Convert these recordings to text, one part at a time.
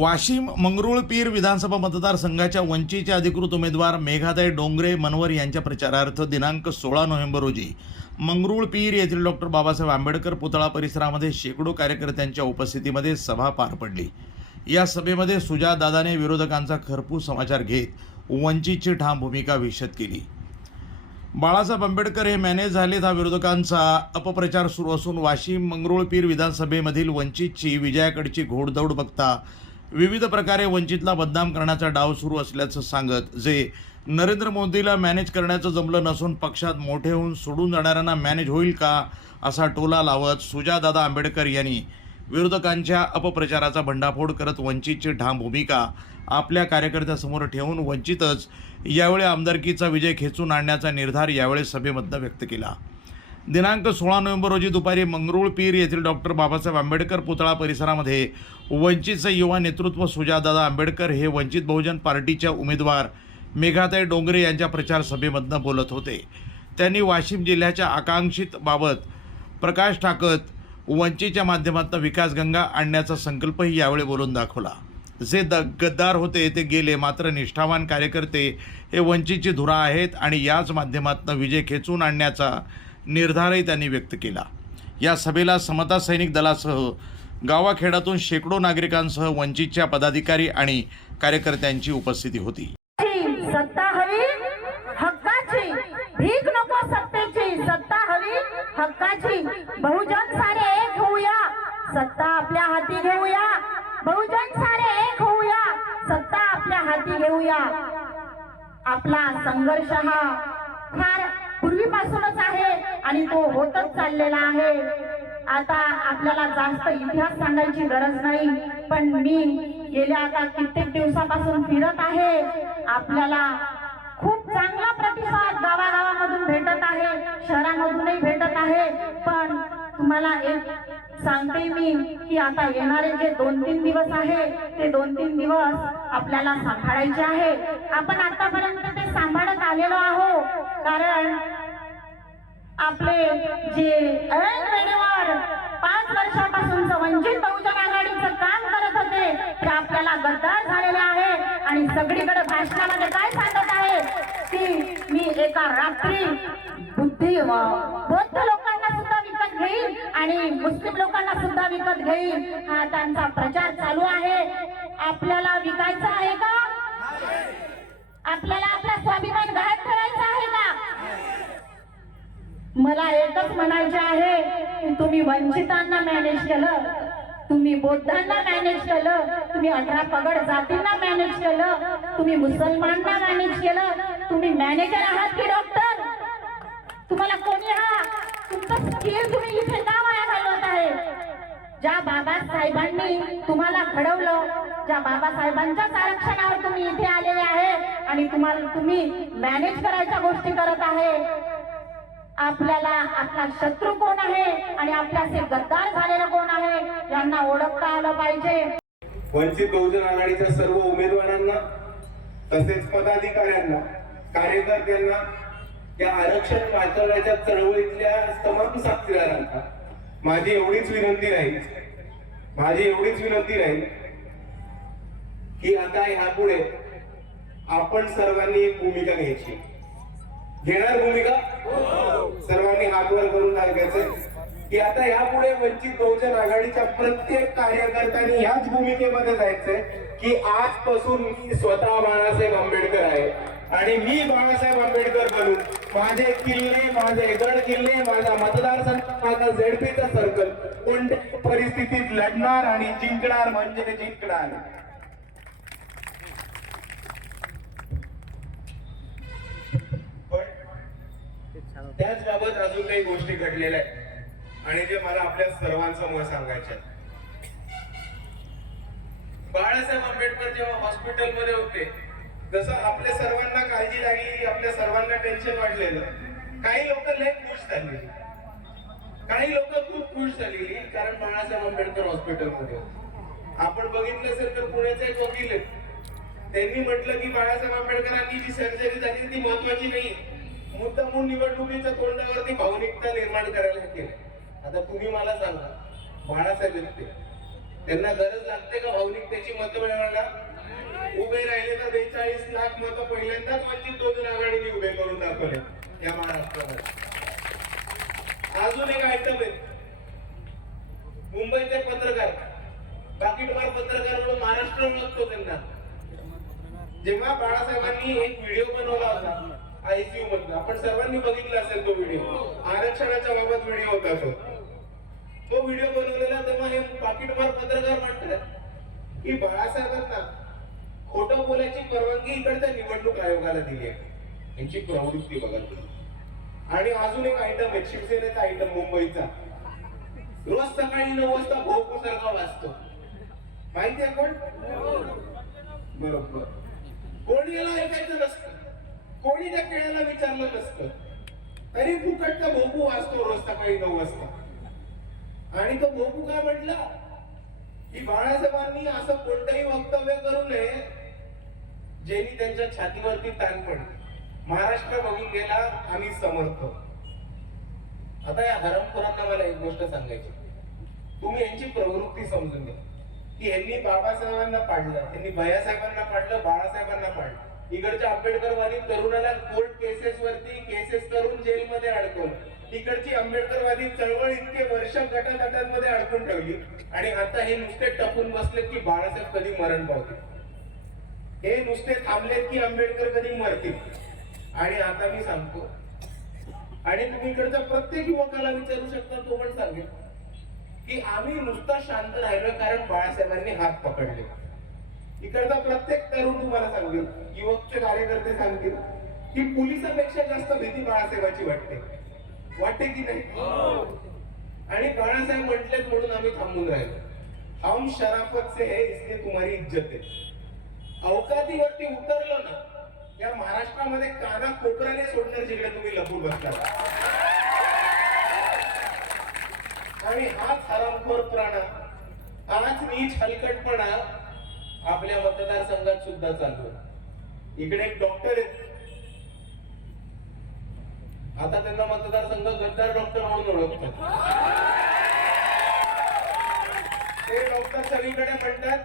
वाशिम मंगरुळपीर विधानसभा मतदारसंघाच्या वंचितचे अधिकृत उमेदवार मेघादय डोंगरे मनवर यांच्या प्रचारार्थ दिनांक सोळा नोव्हेंबर रोजी मंगरुळपीर येथील डॉक्टर बाबासाहेब आंबेडकर पुतळा परिसरामध्ये शेकडो कार्यकर्त्यांच्या उपस्थितीमध्ये सभा पार पडली. या सभेमध्ये सुजातदादाने विरोधकांचा खरपूस समाचार घेत वंचितची ठाम भूमिका विषद केली. बाळासाहेब आंबेडकर हे मॅनेज झालेत हा विरोधकांचा अपप्रचार सुरू असून वाशिम मंगरुळपीर विधानसभेमधील वंचितची विजयाकडची घोडदौड बघता विविध प्रकारे वंचितला बदनाम करण्याचा डाव सुरू असल्याचं सांगत जे नरेंद्र मोदीला मॅनेज करण्याचं जमलं नसून पक्षात मोठे होऊन सोडून जाणाऱ्यांना मॅनेज होईल का असा टोला लावत सुजादादा आंबेडकर यांनी विरोधकांच्या अपप्रचाराचा भंडाफोड करत वंचितची ठाम भूमिका आपल्या कार्यकर्त्यासमोर ठेवून वंचितच यावेळी आमदारकीचा विजय खेचून आणण्याचा निर्धार यावेळी सभेमधनं व्यक्त केला. दिनांक सोळा नोव्हेंबर रोजी दुपारी मंगरुळपीर येथील डॉक्टर बाबासाहेब आंबेडकर पुतळा परिसरामध्ये वंचितचे युवा नेतृत्व सुजातदादा आंबेडकर हे वंचित बहुजन पार्टीच्या उमेदवार मेघाताई डोंगरे यांच्या प्रचार सभेमधनं बोलत होते. त्यांनी वाशिम जिल्ह्याच्या आकांक्षित बाबत प्रकाश टाकत वंचितच्या माध्यमातून विकासगंगा आणण्याचा संकल्पही यावेळी बोलून दाखवला. जे द गद्दार होते ते गेले मात्र निष्ठावान कार्यकर्ते हे वंचितची धुरा आहेत आणि याच माध्यमातून विजय खेचून आणण्याचा निर्धारही त्यांनी व्यक्त केला. या सभेला समता सैनिक दलासह गावाखेड्यातून शेकडो नागरिकांसह वंचितच्या पदाधिकारी आणि कार्यकर्त्यांची उपस्थिती होती. सत्ता हवी हक्काची. भीक नको सत्तेची. सत्ता हवी हक्काची. बहुजन सारे एक होऊया. सत्ता आपल्या हाती घेऊया. बहुजन सारे एक होऊया. सत्ता आपल्या हाती घेऊया. आपला संघर्ष हा फार पूर्वीपासूनच आहे आणि तो होतच चाललेला आहे. आता आपल्याला जास्त इतिहास सांगायची गरज नाही पण मी गेल्या आता कित्येक दिवसापासून फिरत आहे. आपल्याला खूप चांगला प्रतिसाद गावागावामधून भेटत आहे शहरामधूनही भेटत आहे. पण तुम्हाला एक सांगते मी की आता येणारे जे दोन तीन दिवस आहे ते दोन तीन दिवस आपल्याला सांभाळायचे आहे. आपण आतापर्यंत ते सांभाळत आलेलो आहो कारण आपले जे ऐन वेळेवर पाच वर्षापासून वंचित बहुजन आघाडीचं काम करत होते ते आपल्याला गद्दार झालेले आहे. आणि सगळीकडे भाषणामध्ये काय सांगत आहे? की मी एका रात्री बुद्धी बौद्ध लोकांना सुद्धा विकत घेईल आणि मुस्लिम लोकांना सुद्धा विकत घेईल हा त्यांचा प्रचार चालू आहे. आपल्याला विकायचा आहे का? आपल्याला आपला स्वाभिमान घात ठेवायचा मला एकच म्हणायचे आहे की तुम्ही वंचितांना मॅनेज केलं तुम्ही बौद्धांना मॅनेज केलं तुम्ही अठरा पगड जातींना मॅनेज केलं तुम्ही मुसलमानांना मॅनेज केलं तुम्ही मॅनेजर आहात की डॉक्टर तुम्हाला कोणी हा तुमचं स्किल तुम्ही इथे का वाया घालवत आहे? ज्या बाबासाहेबांनी तुम्हाला घडवलं ज्या बाबासाहेबांच्याच आरक्षणावर तुम्ही इथे आलेले आहे आणि तुम्हाला तुम्ही मॅनेज करायच्या गोष्टी करत आहे आपल्याला आपला शत्रू कोण आहे आणि आपल्याचे गद्दार झालेलं कोण आहे यांना ओळखता आलं पाहिजे. वंचित बहुजन आघाडीच्या सर्व उमेदवारांना तसेच पदाधिकाऱ्यांना कार्यकर्त्यांना या आरक्षण वाचवण्याच्या चळवळीतल्या तमाम साथीदारांना माझी एवढीच विनंती राहील माझी एवढीच विनंती राहील की आता ह्यापुढे आपण सर्वांनी एक भूमिका घ्यायची. घेणार भूमिका? सर्वांनी हात वर करून ऐकायचंय. की आता यापुढे वंचित बहुजन आघाडीच्या प्रत्येक कार्यकर्त्यांनी ह्याच भूमिकेमध्ये जायचंय की आजपासून मी स्वतः बाळासाहेब आंबेडकर आहे. आणि मी बाळासाहेब आंबेडकर बनून माझे किल्ले माझे गड किल्ले माझा मतदारसंघ माझा झेडपीचा सर्कल कोणत्याही परिस्थितीत लढणार आणि जिंकणार म्हणजे जिंकणार. त्याच बाबत अजून काही गोष्टी घडलेल्या आहेत. आणि जे मला आपल्या सर्वांसमोर सांगायच्या बाळासाहेब आंबेडकर जेव्हा हॉस्पिटलमध्ये होते जसं आपल्या सर्वांना काळजी लागली आपल्या सर्वांना टेन्शन वाढलेलं काही लोक लय खुश झाली. काही लोक खूप खुश झालेली कारण बाळासाहेब आंबेडकर हॉस्पिटलमध्ये होते. आपण बघितलं असेल तर पुण्याचे एक वकील आहेत. त्यांनी म्हटलं की बाळासाहेब आंबेडकरांनी जी सर्जरी झाली ती महत्वाची नाही मुद्दा मुद्दामून निवडणुकीच्या तोंडावरती भावनिकता निर्माण करायला केलं आता तुम्ही मला सांगा बाळासाहेब आहेत त्यांना गरज लागते का भावनिकतेची मतं मिळवायला? उभे राहिले तर बेचाळीस लाख मतं पहिल्यांदाच वंचित बहुजन आघाडीने उभे करून दाखवले या महाराष्ट्रामध्ये. अजून एक आयटम आहे. मुंबईचे पत्रकार बाकीटमार पत्रकार म्हणून महाराष्ट्र नसतो त्यांना. जेव्हा बाळासाहेबांनी एक व्हिडिओ बनवला होता आयसीयू मधला. आपण सर्वांनी बघितला असेल तो व्हिडिओ. आरक्षणाच्या बाबत व्हिडिओ होता तो. तो व्हिडिओ बनवलेला तेव्हा हे पाकिटमार पत्रकार म्हणतात की बाळासाहेबांना खोटं बोलायची परवानगी इकडच्या निवडणूक आयोगाला दिली आहे. यांची प्रवृत्ती बघा. आणि अजून एक आयटम आहे शिवसेनेचा आयटम मुंबईचा. रोज सकाळी नऊ वाजता भोपू सारखा वाचतो माहिती आहे कोण? बरोबर. कोणी याला ऐकायचं नसतं. कोणी त्या खेळाला विचारलं नसतं. तरी फुकटचा भोपू वाचतो रोज सकाळी नऊ वाजता. आणि तो भोपू काय म्हटला? की बाळासाहेबांनी असं कोणतंही वक्तव्य करू नये ज्यांनी त्यांच्या छातीवरती ताण पडले. महाराष्ट्र बघून गेला आम्ही समर्थ. आता या हरमपुरांना मला एक गोष्ट सांगायची. तुम्ही यांची प्रवृत्ती समजून घ्या. की यांनी बाबासाहेबांना पाडलं यांनी भयासाहेबांना पाडलं बाळासाहेबांना पाडलं. इकडच्या आंबेडकरवादी तरुणाला कोर्ट केसेस वरती केसेस करून जेलमध्ये अडकवलं इकडची आंबेडकरवादी चळवळ इतके वर्ष गटातटांमध्ये अडकून ठेवली. आणि आता हे नुसते टपून बसले की बाळासाहेब कधी मरण पावतील? हे नुसते थांबलेत की आंबेडकर कधी मरतील? आणि आता मी सांगतो. आणि तुम्ही इकडच्या प्रत्येक युवकाला विचारू शकता तो पण सांगेल. की आम्ही नुसतं शांत राहिलो कारण बाळासाहेबांनी हात पकडले. इकडचा प्रत्येक तरुण तुम्हाला सांगेल युवकचे कार्यकर्ते सांगतील की पोलिसापेक्षा जास्त भीती बाळासाहेबाची वाटते. वाटते की नाही? आणि बाळासाहेब म्हटलेत म्हणून आम्ही थांबून राहिलो. हम शराफत से है इसलिए तुम्हारी इज्जत है. अवकातीवरती उतरलो ना या महाराष्ट्रामध्ये काना कोपऱ्याने सोडणार जिकडे तुम्ही लपून बसला. आणि हाच हरामखोर प्राणा हाच नीच हलकटपणा आपल्या मतदारसंघात सुद्धा चालू आहे. इकडे एक डॉक्टर आहेत. आता त्यांना मतदारसंघ गद्दार डॉक्टर म्हणून ओळखतात. ते डॉक्टर सगळीकडे म्हणतात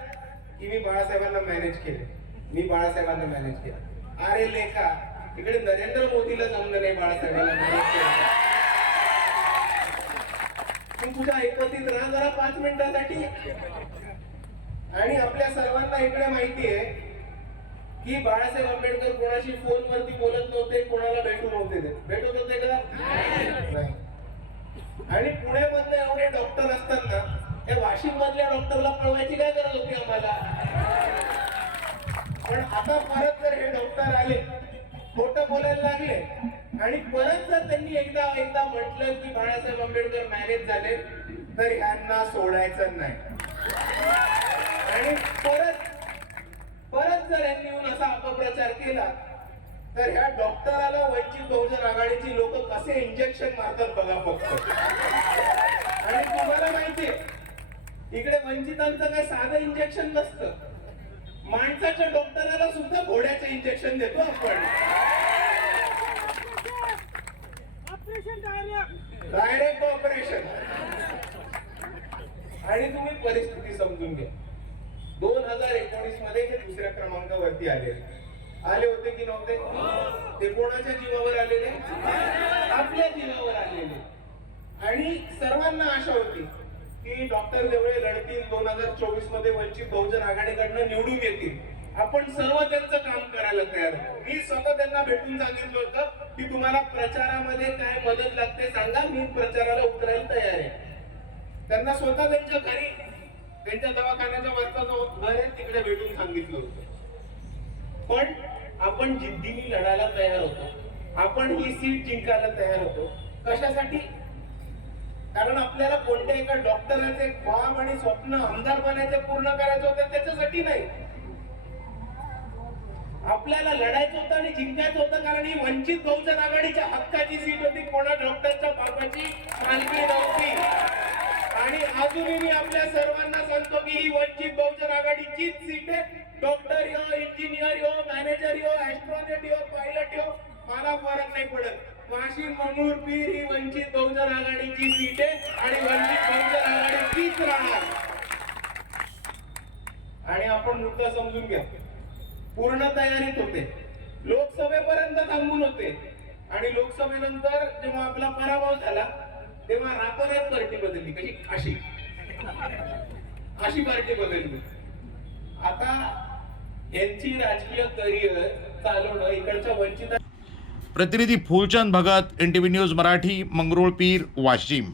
की मी बाळासाहेबांना मॅनेज केले. मी बाळासाहेबांना मॅनेज केलं. अरे लेखा इकडे नरेंद्र मोदीला जमलं नाही बाळासाहेबांना मॅनेज केलं. तू तुझ्या ऐकवतीत राहा जरा पाच मिनिटासाठी. आणि आपल्या सर्वांना इकडे माहिती आहे की बाळासाहेब आंबेडकर कोणाशी फोनवरती बोलत नव्हते कोणाला भेटू नव्हते देत. भेटत होते का? आणि पुण्यामधले एवढे डॉक्टर असताना त्या वाशिम मधल्या डॉक्टरला पळवायची काय गरज होती आम्हाला? पण आता परत जर हे डॉक्टर आले खोटं बोलायला लागले आणि परत जर त्यांनी एकदा एकदा म्हटलं की बाळासाहेब आंबेडकर मॅनेज झाले तर ह्यांना सोडायचं नाही. आणि परत परत जर यांनी येऊन असा अपप्रचार केला तर ह्या डॉक्टराला वंचित बहुजन आघाडीची लोक कसे इंजेक्शन मारतात बघा फक्त. आणि तुम्हाला माहितीये इकडे वंचितांचं काय साधं इंजेक्शन नसतं. माणसाच्या डॉक्टराला सुद्धा घोड्याचं इंजेक्शन देतो आपण. डायरेक्ट ऑपरेशन आणि तुम्ही परिस्थिती समजून घ्या. दोन हजार एकोणीसमध्ये हे दुसऱ्या क्रमांकावरती आले. आले होते की नव्हते? ते कोणाच्या जीवावर आलेले? आपल्या जीवावर आलेले. आणि सर्वांना आशा होती की डॉक्टर देवळे लढतील. दोन हजार चोवीसमध्ये वंचित बहुजन आघाडीकडनं निवडून येतील. आपण सर्व त्यांचं काम करायला तयार मी स्वतः त्यांना भेटून सांगितलं होतं की तुम्हाला प्रचारामध्ये काय मदत लागते सांगा. मी प्रचाराला उतरायला तयार आहे. त्यांना स्वतः त्यांच्या घरी त्यांच्या दवाखान्याच्या वरचा जो घर आहे तिकडे भेटून सांगितलं होतं. पण आपण जिद्दीने लढायला तयार होतो. आपण ही सीट जिंकायला तयार होतो. कशासाठी? कारण आपल्याला कोणत्या एका डॉक्टराचे ख्वाब आणि स्वप्न आमदार बनायचे पूर्ण करायचे होते त्याच्यासाठी नाही. आपल्याला लढायचं होतं आणि जिंकायचं होतं कारण ही वंचित बहुजन आघाडीच्या हक्काची सीट होती. कोणा डॉक्टरच्या बापाची मालकी नव्हती. आणि अजूनही मी आपल्या सर्वांना सांगतो की ही वंचित बहुजन आघाडीचीच सीट आहे. डॉक्टर यो इंजिनियर यो मॅनेजर यो ऍस्ट्रॉनॉट यो पायलट यो मला फरक नाही पडत. वाशिम मंगळूर पीर ही वंचित बहुजन आघाडीची सीट आहे आणि वंचित बहुजन आघाडी तीच राहणार. आणि आपण मुद्दा समजून घ्या. पूर्ण तयारीत होते. लोकसभेपर्यंत थांबून होते. आणि लोकसभेनंतर जेव्हा आपला पराभव झाला तेव्हा रातोरात पार्टी बदलली. कशी? अशी अशी पार्टी बदलली. आता यांची राजकीय करिअर चालवणं इकडच्या वंचित प्रतिनिधी फुलचंद भगत एनटीव्ही न्यूज मराठी मंगरुळपीर वाशिम.